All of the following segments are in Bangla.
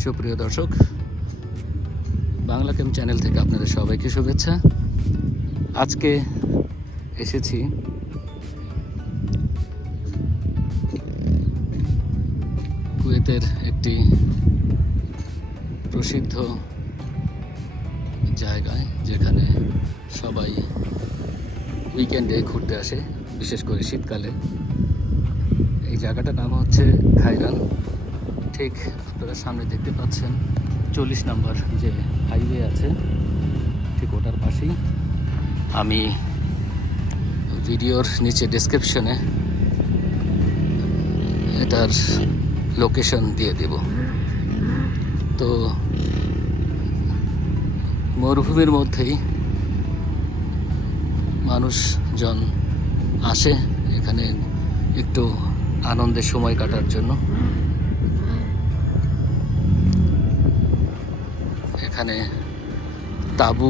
সুপ্রিয় দর্শক, বাংলা ক্যাম্প চ্যানেল থেকে আপনাদের সবাইকে শুভেচ্ছা। আজকে এসেছি কুয়েতের একটি প্রসিদ্ধ জায়গায়, যেখানে সবাই উইকেন্ডে ঘুরতে আসে, বিশেষ করে শীতকালে। এই জায়গাটার নাম হচ্ছে খাইরান। ঠিক আপনারা সামনে দেখতে পাচ্ছেন 40 নম্বর যে হাইওয়ে আছে, ঠিক ওটার পাশেই। আমি ভিডিওর নিচে ডেসক্রিপশনে এটার লোকেশন দিয়ে দেব। তো মরুভূমির মধ্যেই মানুষজন আসে এখানে একটু আনন্দের সময় কাটার জন্য। এখানে তাঁবু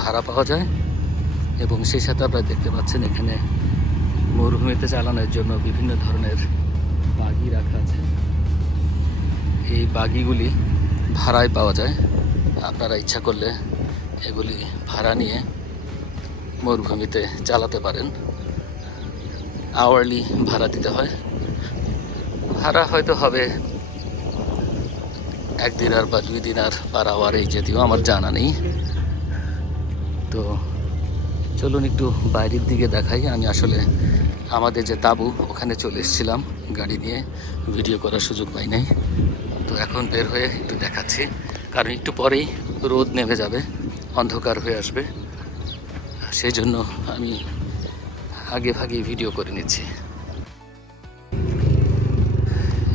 ভাড়া পাওয়া যায় এবং সেই সাথে আপনারা দেখতে পাচ্ছেন এখানে মরুভূমিতে চালানোর জন্য বিভিন্ন ধরনের বাগি রাখা আছে। এই বাগিগুলি ভাড়ায় পাওয়া যায়। আপনারা ইচ্ছা করলে এগুলি ভাড়া নিয়ে মরুভূমিতে চালাতে পারেন। আওয়ারলি ভাড়া দিতে হয়। ভাড়া হয়তো হবে 1 দিনার বা 2 দিনার পার আওয়ার, এই জাতীয়, আমার জানা নেই। তো চলুন একটু বাইরের দিকে দেখাই। আমি আসলে আমাদের যে তাঁবু, ওখানে চলে এসেছিলাম গাড়ি নিয়ে, ভিডিও করার সুযোগ পাই নাই। তো এখন বের হয়ে একটু দেখাচ্ছি, কারণ একটু পরেই রোদ নেমে যাবে, অন্ধকার হয়ে আসবে। সেই জন্য আমি আগে ভাগে ভিডিও করে নিচ্ছি।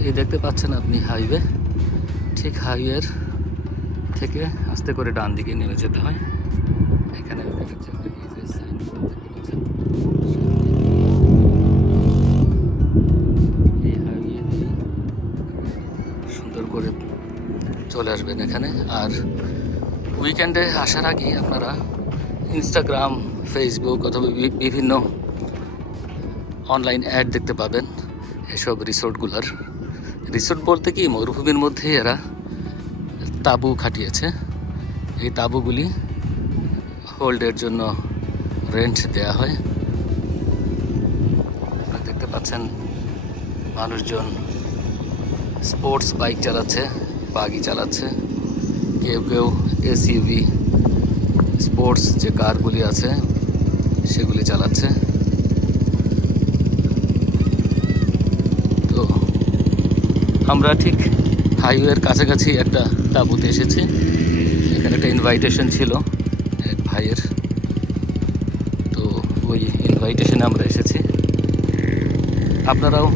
এই দেখতে পাচ্ছেন আপনি হাইওয়ে, ঠিক হাইওয়ের থেকে আস্তে করে ডান দিকে নেমে যেতে হয়। এখানে আমি দেখাচ্ছি আপনাকে, এই যে সাইনবোর্ড দেখতে পাচ্ছেন, এই হাইওয়ে দিয়ে সুন্দর করে চলে আসবেন এখানে। আর উইকেন্ডে আসার আগে আপনারা ইনস্টাগ্রাম, ফেসবুক অথবা বিভিন্ন অনলাইন অ্যাড দেখতে পাবেন এসব রিসোর্টগুলোর। রিসোর্ট বলতে কি, মরুভূমির মধ্যে এরা তাঁবু খাটিয়েছে। এই তাঁবুগুলি হোল্ডের জন্য রেন্ট দেয়া হয়। আপনারা দেখতে পাচ্ছেন মানুষজন স্পোর্টস বাইক চালাচ্ছে, বাগি চালাচ্ছে, কেউ কেউ এসইউভি স্পোর্টস যে কারগুলি আছে সেগুলি চালাচ্ছে। তো আমরা ঠিক হাইওয়ের কাছাকাছি একটা তাঁবুতে এসেছি। এখানে একটা ইনভাইটেশন ছিল এক ভাইয়ের, তো ওই ইনভাইটেশনে আমরা এসেছি। আপনারাও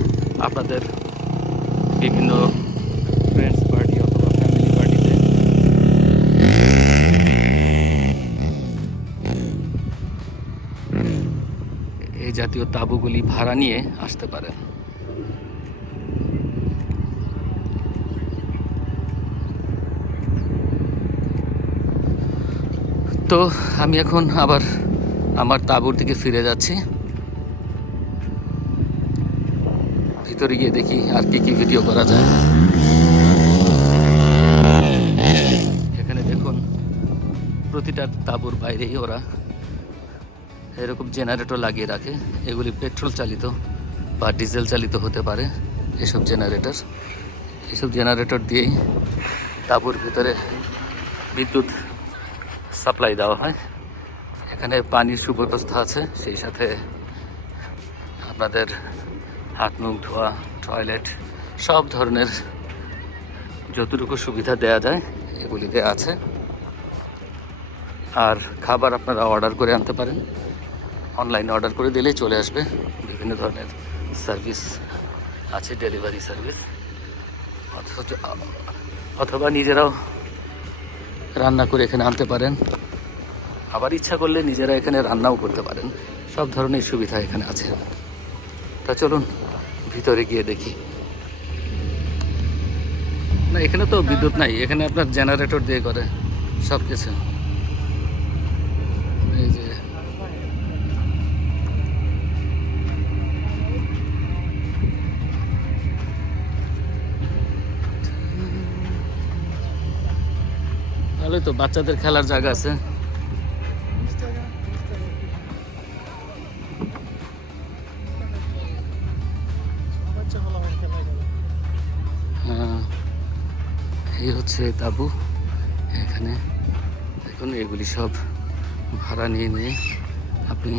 আপনাদের বিভিন্ন ফ্রেন্ডস পার্টি অথবা ফ্যামিলি পার্টিতে এই জাতীয় তাঁবুগুলি ভাড়া নিয়ে আসতে পারেন। তো আমি এখন আবার আমার তাঁবুর দিকে ফিরে যাচ্ছি। ভিতরে গিয়ে দেখি আর কি ভিডিও করা যায়। এখানে দেখুন, প্রতিটা তাঁবুর বাইরেই ওরা এরকম জেনারেটর লাগিয়ে রাখে। এগুলি পেট্রোল চালিত বা ডিজেল চালিত হতে পারে। এসব জেনারেটর দিয়েই তাঁবুর ভিতরে বিদ্যুৎ সাপ্লাই দেওয়া হয়। এখানে পানির সুব্যবস্থা আছে, সেই সাথে আপনাদের হাত মুখ ধোয়া, টয়লেট, সব ধরনের যতটুকু সুবিধা দেয়া যায় এগুলিতে আছে। আর খাবার আপনারা অর্ডার করে আনতে পারেন। অনলাইনে অর্ডার করে দিলেই চলে আসবে। বিভিন্ন ধরনের সার্ভিস আছে, ডেলিভারি সার্ভিস, অথবা নিজেরাও রান্না করে এখানে আনতে পারেন। আবার ইচ্ছা করলে নিজেরা এখানে রান্নাও করতে পারেন। সব ধরনের সুবিধা এখানে আছে। তা চলুন ভিতরে গিয়ে দেখি। না, এখানে তো বিদ্যুৎ নাই, এখানে আপনার জেনারেটর দিয়ে করে সব কিছু। এই যে ভালোই তো, বাচ্চাদের খেলার জায়গা আছে। হ্যাঁ, এই হচ্ছে তাঁবু। এখানে দেখুন এগুলি সব ভাড়া নিয়ে নিয়ে আপনি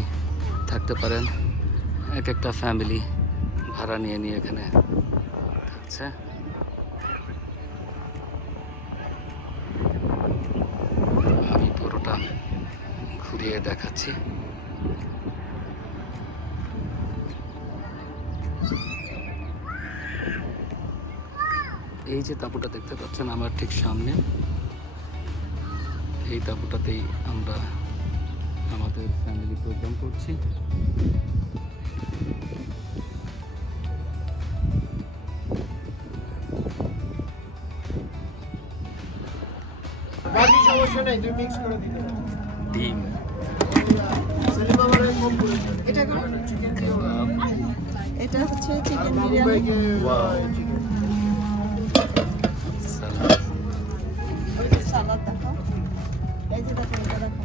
থাকতে পারেন। এক একটা ফ্যামিলি ভাড়া নিয়ে নিয়ে এখানে থাকছে। আমি পুরোটা ঘুরিয়ে দেখাচ্ছি। এই যে তাঁবুটা দেখতে পাচ্ছেন আমার ঠিক সামনে, এই তাঁবুটাতেই আমরা আমাদের ফ্যামিলি প্রোগ্রাম করছি। ডিম, এটা হচ্ছে চিকেন বিরিয়ানি। সালাদ, সালাদ দেখো, এই যে দেখো, এটা দেখো,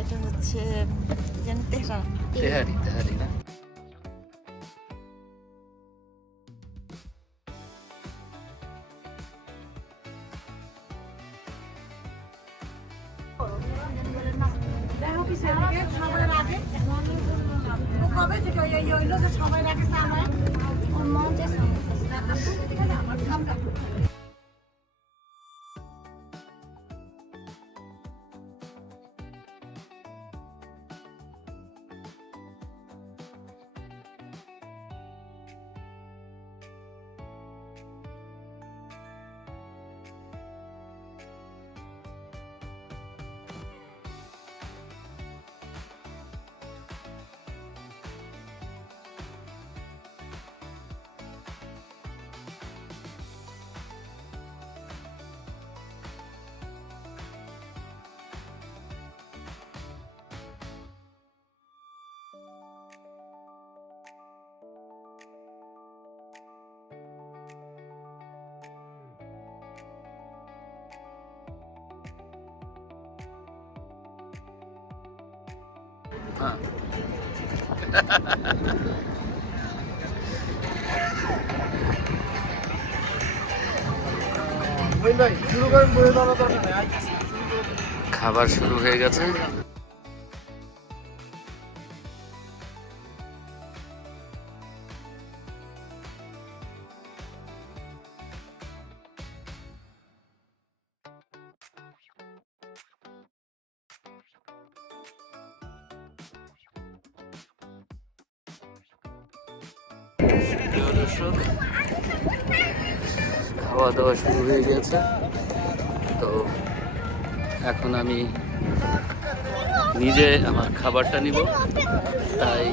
এটা হচ্ছে যেন তেহারি। তেহারি না, দেখো কি সবাই আগে কবে থেকে হইলো যে সবাই আগে সামাই ওর মন যে আমার খামটা। হ্যাঁ। খাবার শুরু হয়ে গেছে। প্রিয় দর্শক, খাওয়া দাওয়া শুরু হয়ে গেছে। তো এখন আমি নিজে আমার খাবারটা নিব, তাই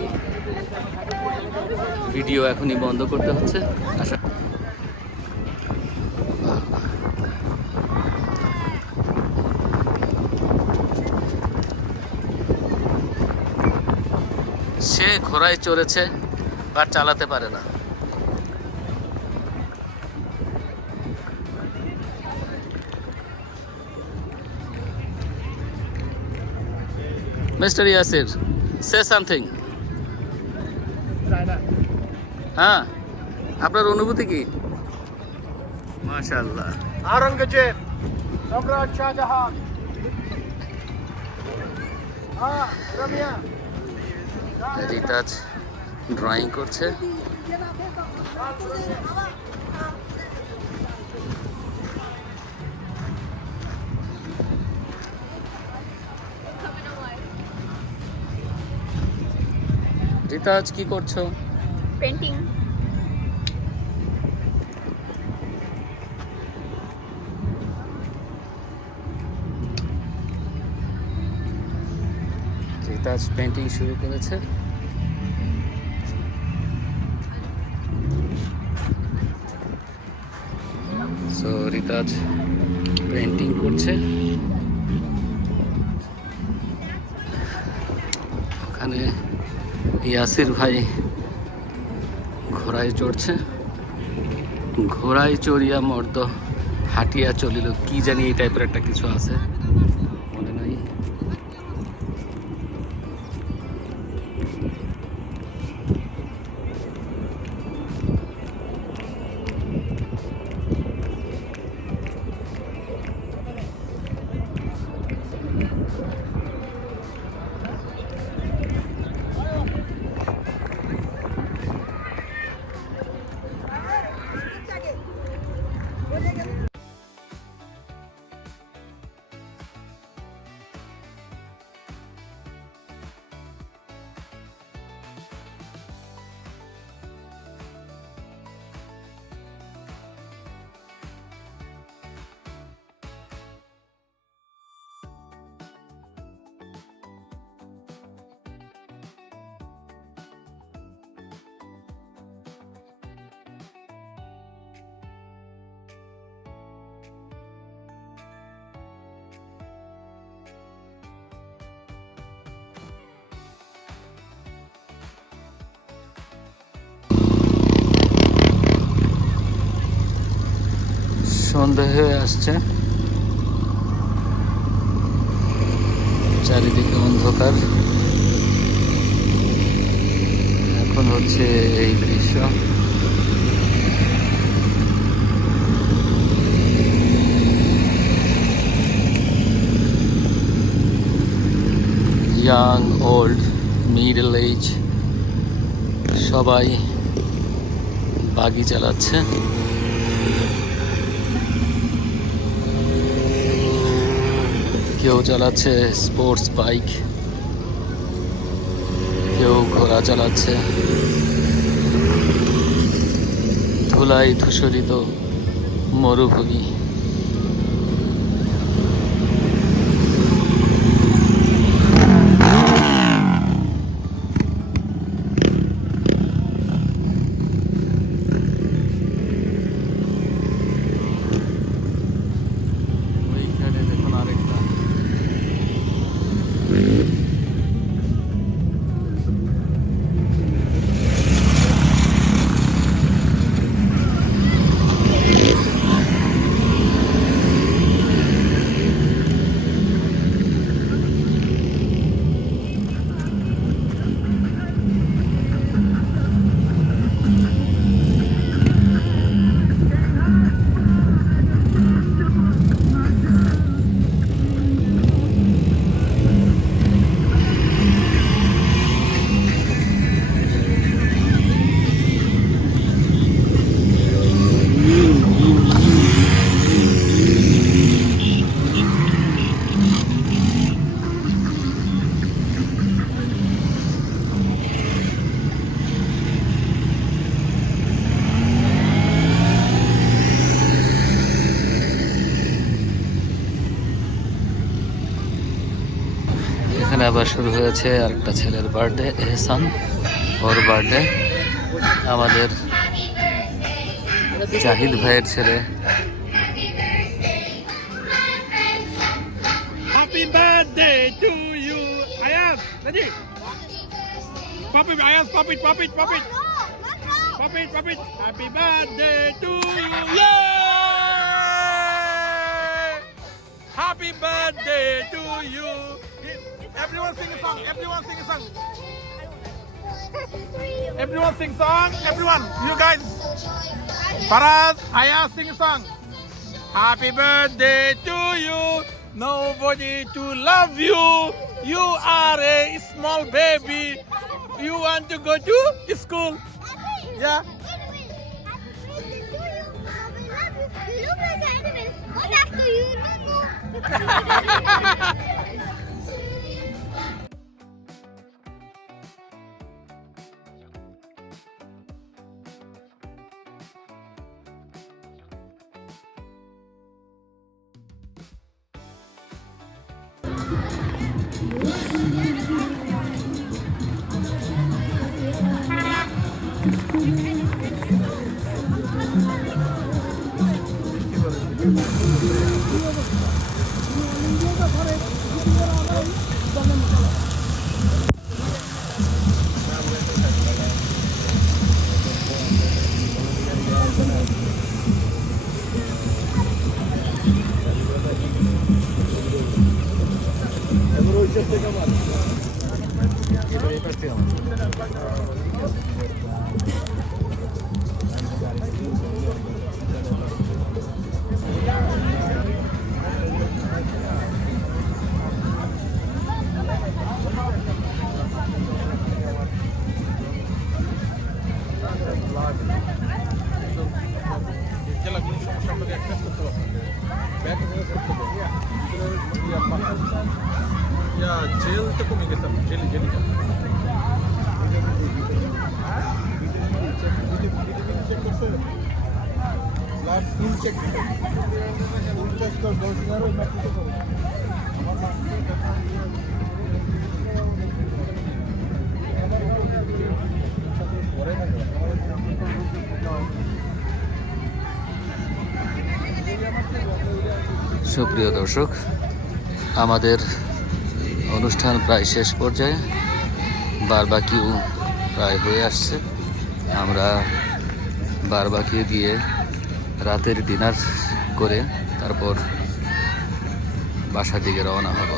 ভিডিও এখনই বন্ধ করতে হচ্ছে। আশা সে ঘোড়ায় চড়েছে আর চালাতে পারে না। Mister Yasir, say something. হ্যাঁ, আপনার অনুভূতি কি? মাশাআল্লাহ। আওরঙ্গজেব, সম্রাট শাহজাহান। রমিয়া রিতাজ ড্রয়িং করছে। রিতাজ কি করছো? পেন্টিং। রিতাজ পেন্টিং শুরু করেছে। সো রিতাজ পেন্টিং করছে। ওখানে ইয়াসির ভাই ঘোড়ায় চড়ছে। ঘোড়ায় চড়িয়া মর্দ হাঁটিয়া চলিল, কি জানি এই টাইপের একটা কিছু আছে, মনে নাই। সন্ধে হয়ে আসছে, চারিদিকে অন্ধকার। এখন হচ্ছে এই দৃশ্য। ইয়াং, ওল্ড, মিডল এজ সবাই বাগি চালাচ্ছে। কেউ চালাচ্ছে স্পোর্টস বাইক, কেউ ঘোড়া চালাচ্ছে। ধুলাই ধূসরিত মরুভূমি। ওইখানে দেখুন আরেকটা। এখানে আবার শুরু হয়েছে আরেকটা ছেলের বার্থডে, এহসান, ওর বার্থডে। আমাদের জাহিদ ভাইয়ের ছেলে। Happy birthday to you, Ayaz. Ready? Pop it, Ayaz. Pop it, pop it, pop it. Pop it, pop it. Happy birthday to you. Yay! Happy birthday to you. Everyone sing a song. Everyone sing a song. Everyone sing song. Everyone, you guys. Faraz, Ayaz, sing a song. Happy birthday to you. Nobody to love you. You are a small baby. You want to go to school. Yeah. জেলা কোনো সমস্যা আপনাকে অ্যাক্সেস করতে পারবেন ব্যাক অ্যাক্সেস করতে পারবেন ইয়া জেলতে কমে গেছে জেলিটা চেক করছে ব্লাড ফুল চেক ফুল চেক করে 10,000 মেট্রিক করে সুপ্রিয় দর্শক, আমাদের অনুষ্ঠান প্রায় শেষ পর্যায়ে, বারবাকিউ প্রায় হয়ে আসছে। আমরা বারবাকিউ দিয়ে রাতের ডিনার করে তারপর বাসার দিকে রওনা হব।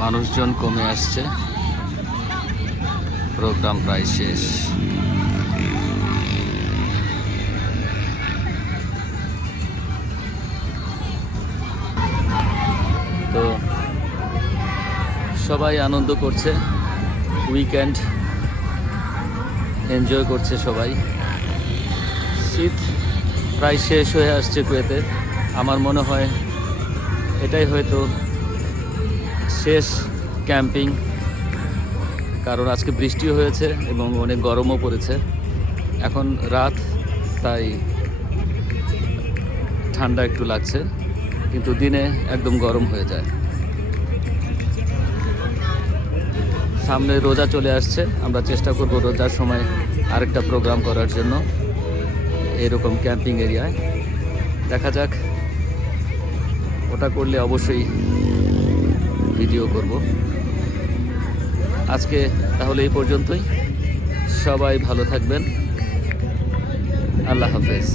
মানুষজন কমে আসছে, প্রোগ্রাম প্রায় শেষ। তো সবাই আনন্দ করছে, উইকেন্ড এনজয় করছে সবাই। শীত প্রায় শেষ হয়ে আসছে কুয়েতে। আমার মনে হয় এটাই হয়তো শেষ ক্যাম্পিং, কারণ আজকে বৃষ্টিও হয়েছে এবং অনেক গরমও পড়েছে। এখন রাত, তাই ঠান্ডা একটু লাগছে, কিন্তু দিনে একদম গরম হয়ে যায়। সামনে রোজা চলে আসছে, আমরা চেষ্টা করব রোজার সময় আরেকটা প্রোগ্রাম করার জন্য এরকম ক্যাম্পিং এরিয়ায়। দেখা যাক, ওটা করলে অবশ্যই ভিডিও করব। আজকে তাহলে এই পর্যন্তই। সবাই ভালো থাকবেন। আল্লাহ হাফেজ।